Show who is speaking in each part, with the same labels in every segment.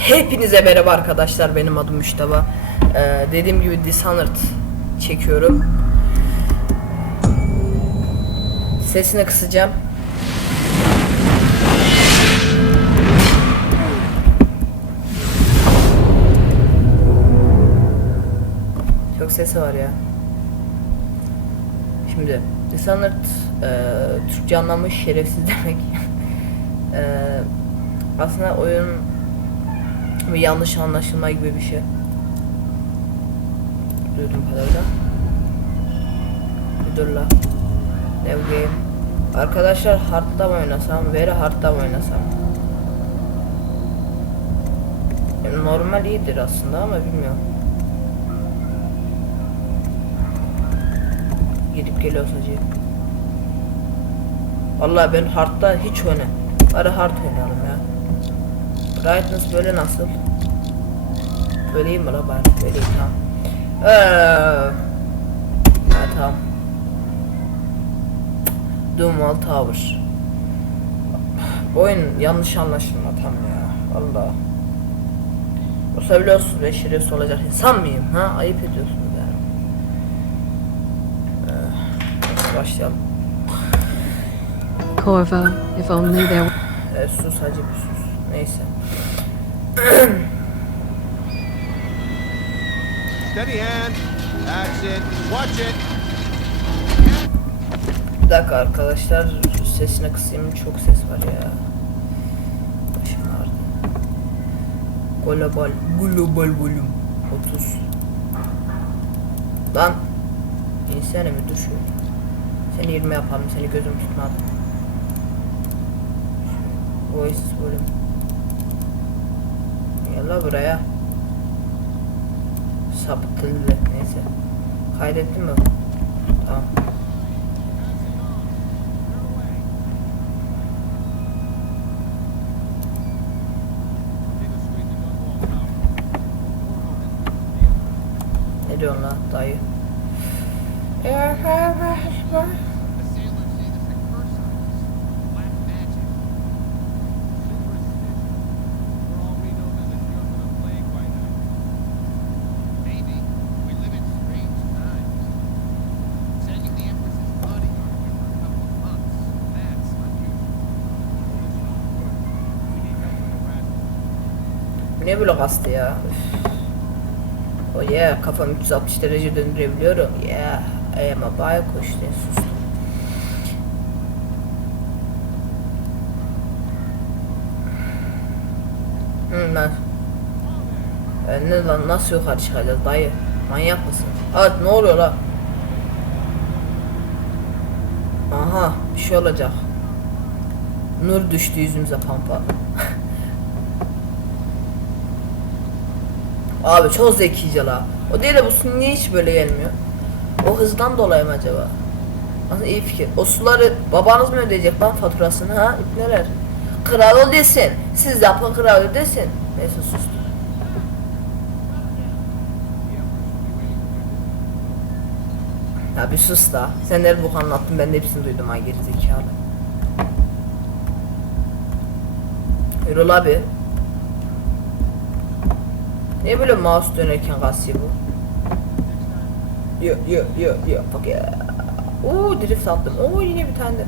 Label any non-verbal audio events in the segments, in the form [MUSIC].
Speaker 1: Hepinize merhaba arkadaşlar benim adım Müştaba. Ee, Dediğim gibi Dishonored çekiyorum. Sesini kısacağım. Çok sesi var ya. Şimdi Dishonored e, Türkçe anlamı şerefsiz [LAUGHS] demek. E, Aslında oyun bir yanlış anlaşılma gibi bir şey. Duydum kadarıyla. Dur la. Ne bu game? Arkadaşlar hard'da mı oynasam, very hard'da mı oynasam? Normal iyidir aslında ama bilmiyorum. Gidip geliyor sadece. Vallahi ben hard'da hiç oyna. Bari hard oynayalım ya. Brightness böyle nasıl? Böyle iyi mi la bari? Böyle iyi tamam. Ee, ha, tamam. Doomwall Tower. Bu oyun yanlış anlaşılma tam ya. Allah. Yoksa biliyorsunuz ben şerefsiz olacak insan mıyım? Ha? Ayıp ediyorsunuz yani. Ee, başlayalım.
Speaker 2: Corvo, if only there.
Speaker 1: Ee, sus hacı bir sus. Neyse.
Speaker 3: Steady hand. That's it. Watch it.
Speaker 1: Bir dakika arkadaşlar sesine kısayım çok ses var ya. Başım ağrıdı. Global, global volüm 30. Lan insene mi düşüyor? Seni 20 yapalım seni gözüm tutmadı. Voice volüm. Yalla buraya. Sapıtıldı neyse. Kaydettin mi? Tamam. Ne diyorsun lan dayı? Ne böyle kastı ya? Üf. Oh yeah, kafam 360 derece döndürebiliyorum. Yeah, I am a baykuş diye. Hı, lan. E, ne lan nasıl yukarı çıkacağız dayı? Manyak mısın? Evet ne oluyor la? Aha bir şey olacak. Nur düştü yüzümüze pampa. [LAUGHS] Abi çok zekice la. O değil de bu su niye hiç böyle gelmiyor? O hızdan dolayı mı acaba? Aslında iyi fikir. O suları babanız mı ödeyecek lan faturasını ha? İpneler. Kral o desin. Siz yapın kral ödesin. Neyse sustum. Ya bir sus da. Sen bu anlattın ben de hepsini duydum ha gerizekalı. Erol abi. Niye böyle mouse dönerken kasıyor bu? Yo yo yo yo fuck yeah. Oo drift attım. Oo yine bir tane de.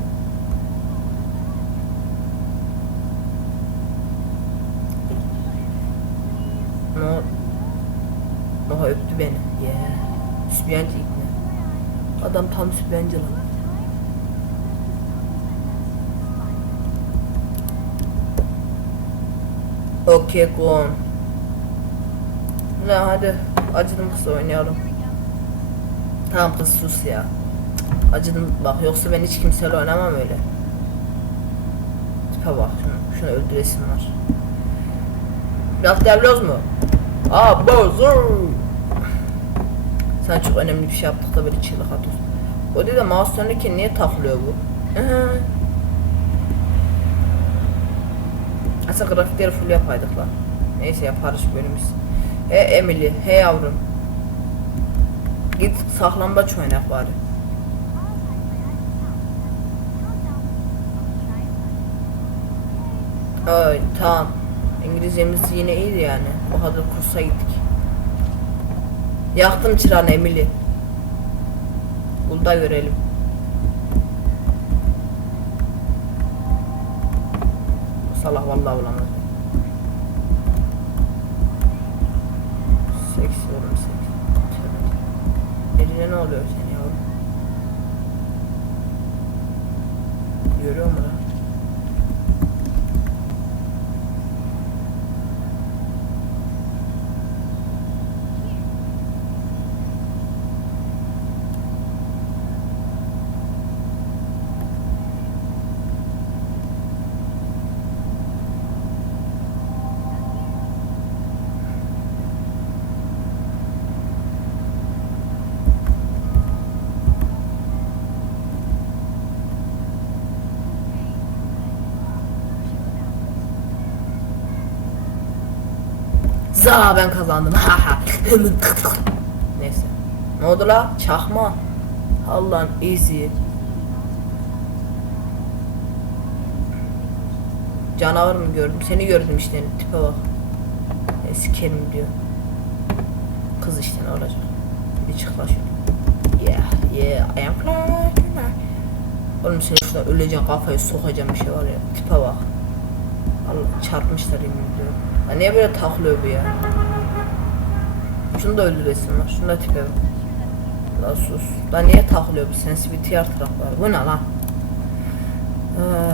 Speaker 1: No. Oha öptü beni. Yeah. Sübyancı ikna. Adam tam sübyancı lan. Okay, go on. Ne hadi acıdım kız oynayalım. Tamam kız sus ya. Acıdım bak yoksa ben hiç kimseyle oynamam öyle. Tipe bak şunu, şunu öldüresim var. Biraz devloz mu? Aa bozur. Sen çok önemli bir şey yaptık da böyle çığlık atıyorsun. O değil de mouse dönerken niye takılıyor bu? Aslında grafikleri full yapaydık lan. Neyse yaparız bölümümüz. E Emily, he yavrum. Git saklambaç oynak bari. Ay tamam. İngilizcemiz yine iyiydi yani. O kadar kursa gittik. Yaktım çırağını Emily. Bul da görelim. Salak vallahi bulamadım. Eline ne oluyor senin yavrum? Görüyor musun lan? Za ben kazandım. Neyse. Ne oldu la? Çakma. Allah'ın easy. Canavar mı gördüm? Seni gördüm işte. Tipe bak. E, sikerim diyor. Kız işte ne olacak? Bir çık. Yeah, yeah, I am flying. Oğlum sen şurada öleceksin kafayı sokacağım bir şey var ya. Tipe bak. Allah çarpmışlar yemin ediyorum. Ya niye böyle taklıyor bu ya? Şunu da öldüresin var. Şunu da tipe bak. La sus. Da niye taklıyor bu sensitivity her tarafları? Bu ne lan?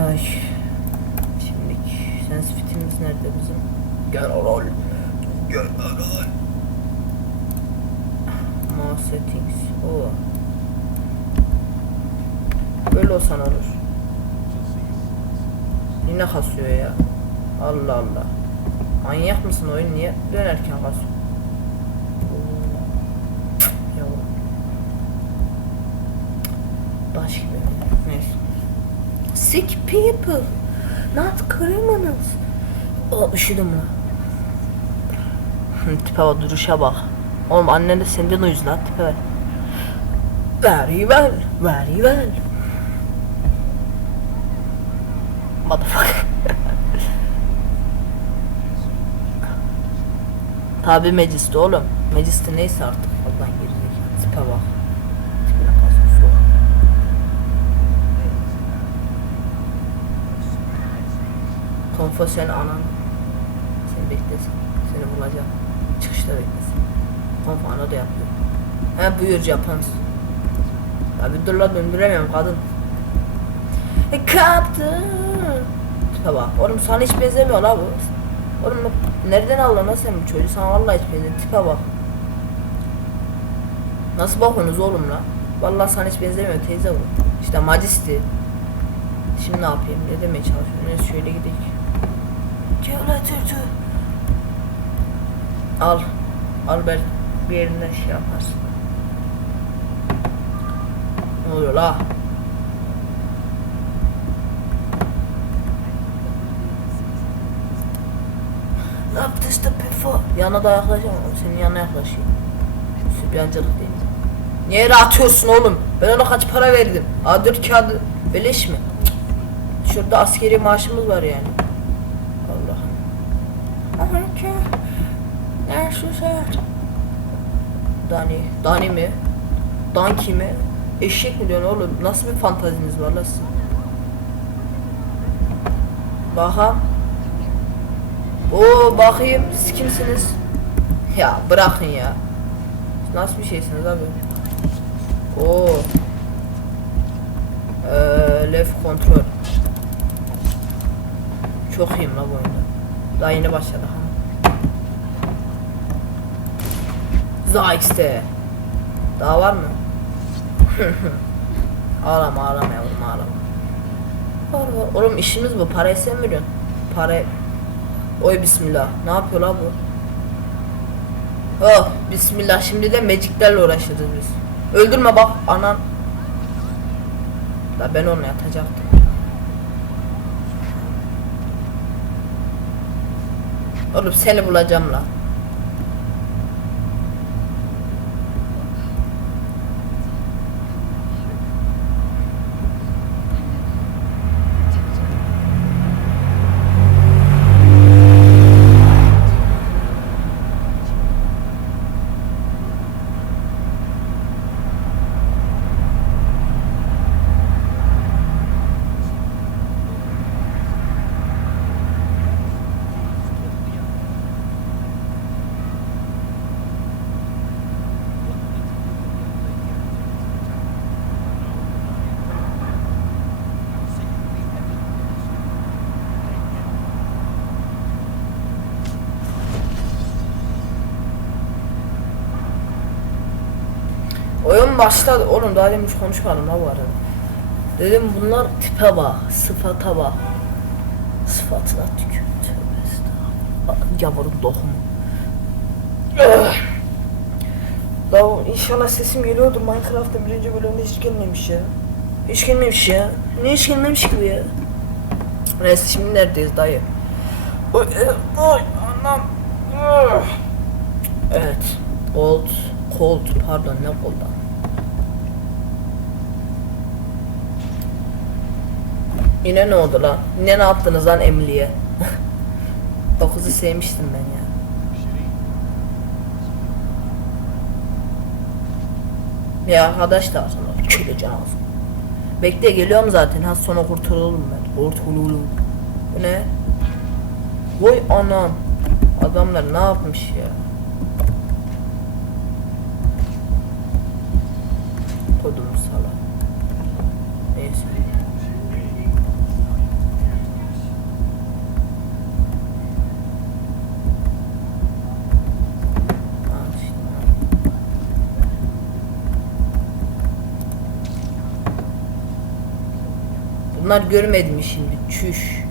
Speaker 1: Ay. Şimdi sensitivity'miz nerede bizim? Gel rol. Gel rol. Mouse settings. O. Böyle olsan olur. Yine kasıyor ya. Allah Allah. Manyak mısın oyun niye? Oo. Yavrum. Baş gibi. Sick people. Not criminals. Oh üşüdüm lan. Tipe bak duruşa bak. Oğlum annen de senden uyuz lan tipe bak. Very well, very well. Motherfucker. Tabi mecliste oğlum. Mecliste neyse artık. Allah'ın gerizekalı. Tipe bak. Tipine kasmış o. Konfo sen anan. Seni beklesin. Seni bulacağım. Çıkışta beklesin. Konfo ana da yapıyor. He buyur Japans. Abi dur la döndüremiyorum kadın. E kaptın. Tipe bak. Oğlum sana hiç benzemiyor la bu. Oğlum nereden aldın lan sen bu çocuğu? Sana vallahi hiç benzemiyor. Tipe bak. Nasıl bakıyorsunuz oğlum la? Vallahi sana hiç benzemiyor teyze bu. İşte macisti. Şimdi ne yapayım? Ne demeye çalışıyorum? Neyse şöyle gidelim. Gel Al. Al belki bir yerinden şey yaparsın. Ne oluyor la? Ne yaptı işte Pefo? Yana da yaklaşamam. Senin yanına yaklaşayım. Sübyancılık değil. Niye yere atıyorsun oğlum? Ben ona kaç para verdim? A4 kağıdı beleş mi? Cık. Şurada askeri maaşımız var yani. Allah'ım. Ne şu? Dani. Dani mi? Danki mi? Eşek mi diyorsun oğlum? Nasıl bir fantaziniz var lan sizin? Oo bakayım siz kimsiniz? Ya bırakın ya. Nasıl bir şeysiniz abi? Oo. Ee, left kontrol. Çok iyiyim la bu oyunda. Daha yeni başladı ha. Zayx'te. Daha var mı? [LAUGHS] ağlama ağlama yavrum ağlama. Var var. Oğlum işimiz bu. Parayı sen veriyorsun. Para... Oy bismillah. Ne yapıyor la bu? Oh bismillah. Şimdi de magiclerle uğraşacağız biz. Öldürme bak anan. La ben onunla yatacaktım. Oğlum seni bulacağım la. Başta oğlum daha demiş konuşmadım ha bu. Dedim bunlar tipe bak, sıfata bak. Sıfatına tükür. Yavrum dokumu. Daha inşallah sesim geliyordu. Minecraft'ta birinci bölümde hiç gelmemiş ya. Hiç gelmemiş ya. Ne hiç gelmemiş ki bu ya? Neyse şimdi neredeyiz dayı? Oy, e, oy anam. Ah. Evet. Gold, cold pardon ne gold Yine ne oldu lan? Yine ne yaptınız lan Emily'ye? 9'u [LAUGHS] sevmiştim ben ya. Ya arkadaş da sana çöleceğim ağzım. Bekle geliyorum zaten. Ha sonra kurtulalım ben. Kurtulalım. Bu ne? Vay anam. Adamlar ne yapmış ya? Kodum sala. Neyse. Al işte, al. Bunlar görmedi mi şimdi? Çüş.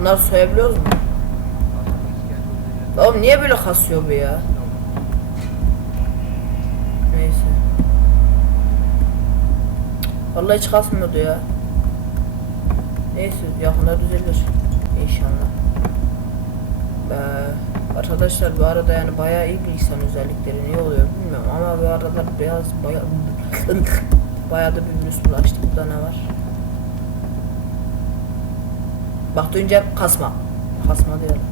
Speaker 1: Bunlar soyabiliyoruz mu? Oğlum niye böyle kasıyor bu ya? Neyse. Vallahi hiç kasmıyordu ya. Neyse yakında düzelir. İnşallah. Ee, arkadaşlar bu arada yani bayağı iyi bilgisayar özellikleri niye oluyor bilmiyorum ama bu aralar biraz bayağı [LAUGHS] bayağı da bir virüs bulaştı. Burada ne var? Bak duyunca kasma. Kasma diyorum.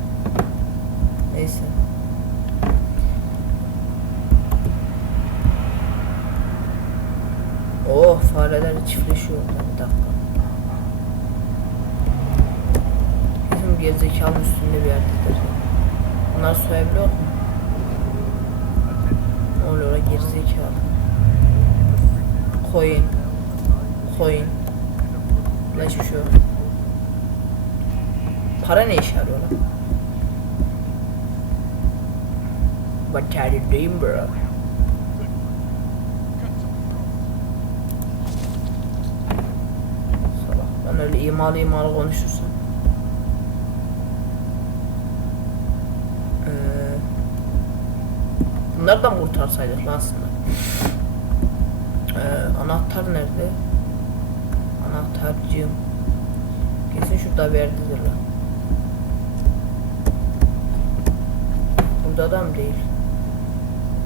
Speaker 1: Neyse. Oh fareler çiftleşiyor bir dakika. Bizim gerizekalının üstünde bir yerdedir. Bunlar soyabiliyor mu? La gerizekalı? Coin. Coin. Ne yok. Para ne işe yarıyor lan? What are you doing bro? Öyle imalı imalı konuşursam. Ee, bunları da kurtarsaydık lan aslında? Ee, anahtar nerede? Anahtarcığım. Kesin şurada bir yerdedir lan. Burada adam değil.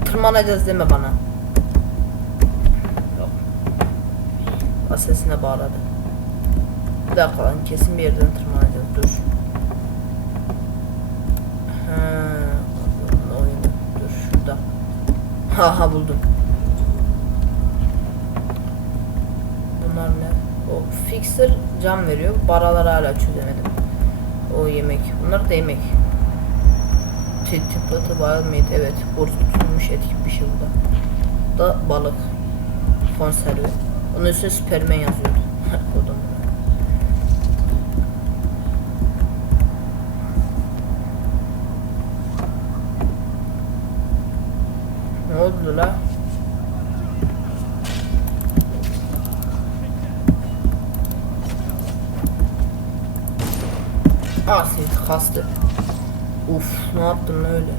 Speaker 1: Tırmanacağız deme bana. Yok. Asesine bağladı. Bir dakika lan kesin bir yerden tırmanacağız dur. Ha, bunun oyunu. Dur şurada. Ha ha buldum. Bunlar ne? O fixer cam veriyor. Baraları hala çözemedim. O yemek. Bunlar da yemek. Wild meat evet. Kurtulmuş et gibi bir şey burada. Da balık. Konserve. Onun üstüne Superman yazıyordu. [LAUGHS] Kodum. Ne oldu la? Seni kastı. Uf ne yaptın öyle?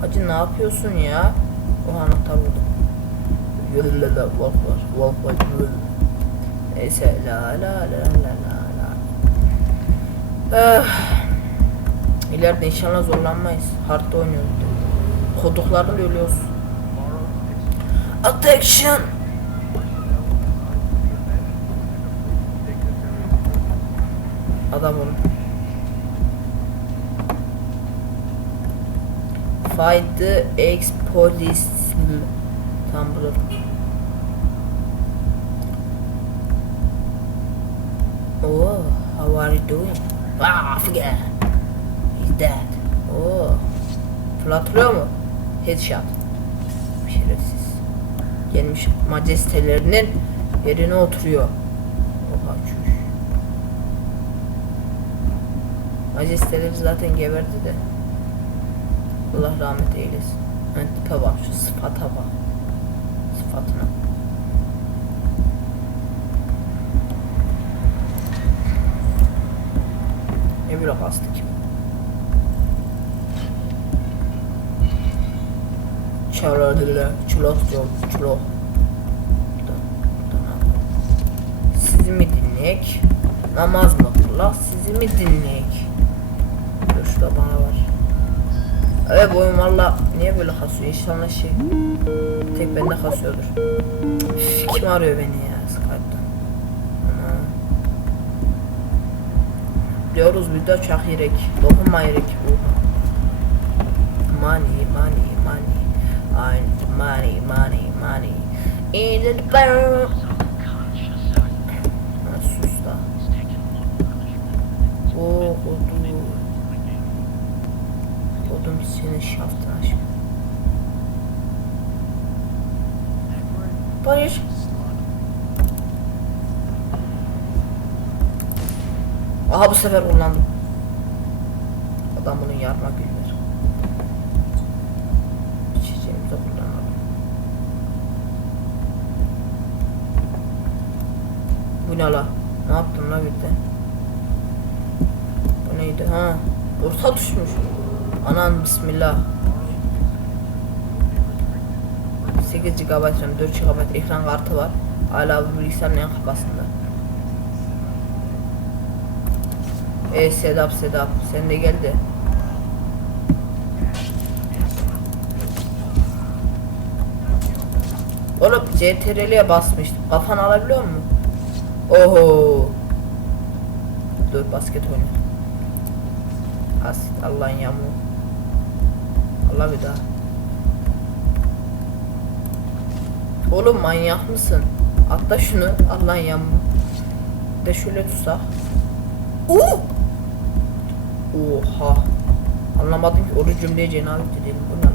Speaker 1: Hacı ne yapıyorsun ya? O anahtar vurdu. Yöllele wolf var. Wolf var. yölle. Neyse la la la la la la. Eh. İleride inşallah zorlanmayız. Hard'da oynuyoruz. Koduklarla ölüyoruz. Attention! Adam onu. Fight the ex-police. Tam bulur. Oh, how are you doing? Ah, forget. He's dead. Oh. Fırlatılıyor mu? Headshot gelmiş majestelerinin yerine oturuyor. Oha çüş. Majesteleri zaten geberdi de. Allah rahmet eylesin. Ben tipe bak şu sıfata bak. Sıfatına. Ne bir hasta kim? Ki? Çarardılar. Çulok yok. Sizi mi dinleyek? Namaz mı kıla? Sizi mi dinleyek? Dur şurada bana var. Evet boyum valla niye böyle kasıyor? İnşallah şey tek bende kasıyordur. Üf, kim arıyor beni ya Skype'dan? Diyoruz bir de çak yürek. Dokunma yürek. Oha. Money, money, I money, money, money. In the. Ha, sus da. Oh, odun. Odun senin şaftın aşkım. Barış. Aha bu sefer kullandım. Adam bunun yarma güller. Bu ne yaptın la birden? Bu neydi ha? Orta düşmüş. Anan bismillah. 8 GB RAM, 4 GB ekran kartı var. Hala bu bilgisayarın en kafasında. E Sedap Sedap sen de geldi. Oğlum CTRL'ye basmıştım. Kafan alabiliyor mu? Oho. Dur basket oyna. Asit Allah'ın yamuğu. Allah bir daha. Oğlum manyak mısın? Atla şunu Allah'ın yamuğu. De şöyle tutsak. Oo! Oha. Anlamadım ki o cümleye cenabet edelim. Bu ne?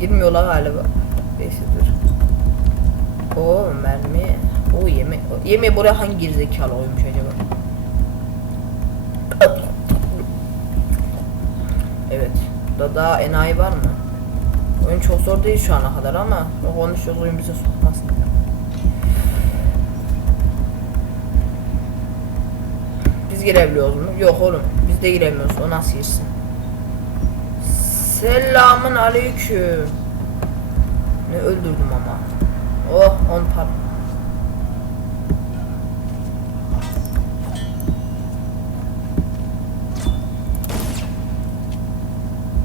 Speaker 1: [LAUGHS] Girmiyorlar galiba. Neyse dur. O mermi. O yeme. Yemeği buraya hangi gerizekalı koymuş acaba? Evet. Da daha enayi var mı? Oyun çok zor değil şu ana kadar ama konuşuyoruz oyun bize sokmasın. Biz girebiliyoruz mu? Yok oğlum. Biz de giremiyoruz. O nasıl girsin? Selamın aleyküm. Ne öldürdüm ama. Oh on par.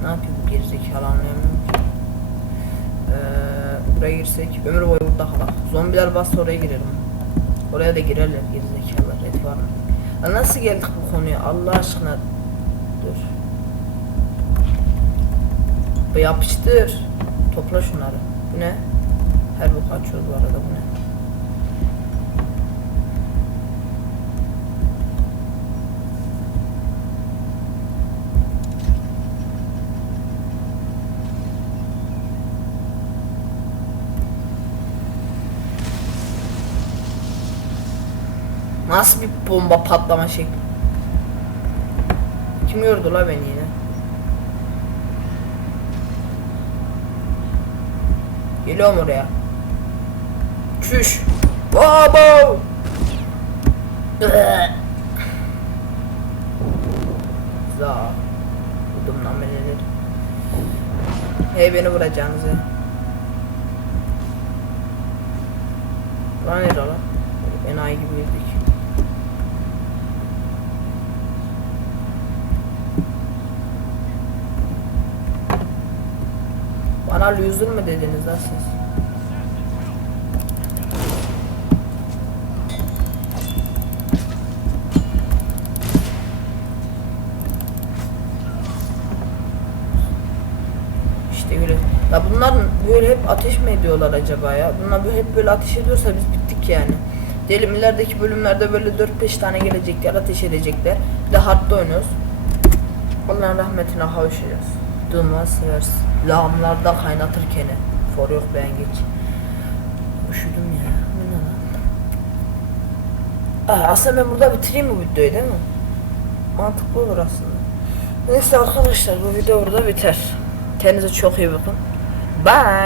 Speaker 1: Ne yapıyor bu gerizekalı anlayamıyorum ki. Ee, buraya girsek ömür boyu burada kalak. Zombiler bassa oraya girelim. Oraya da girerler gerizekalılar. Eti var mı? Ya nasıl geldik bu konuya Allah aşkına? Dur. Yapıştır. Topla şunları. Bu ne? Her bok açıyoruz bu arada bu ne? Nasıl bir bomba patlama şekli? Kim gördü la beni yine? Geliyorum oraya. Çüş. Baba. Za. Buldum lan beni. Hey beni vuracağınızı. Lan nerede lan? Enayi gibi girdik. Bana loser mı dediniz lan siz? İşte öyle. Ya bunlar böyle hep ateş mi ediyorlar acaba ya? Bunlar böyle hep böyle ateş ediyorsa biz bittik yani. Diyelim ilerideki bölümlerde böyle 4-5 tane gelecekler, ateş edecekler. Bir de hardda oynuyoruz. Allah'ın rahmetine kavuşacağız. Durmaz severiz. Lağımlarda kaynatırken. For yok ben geç. Üşüdüm ya. Ah, aslında ben burada bitireyim bu videoyu değil mi? Mantıklı olur aslında. Neyse arkadaşlar bu video burada biter. Kendinize çok iyi bakın. Bye.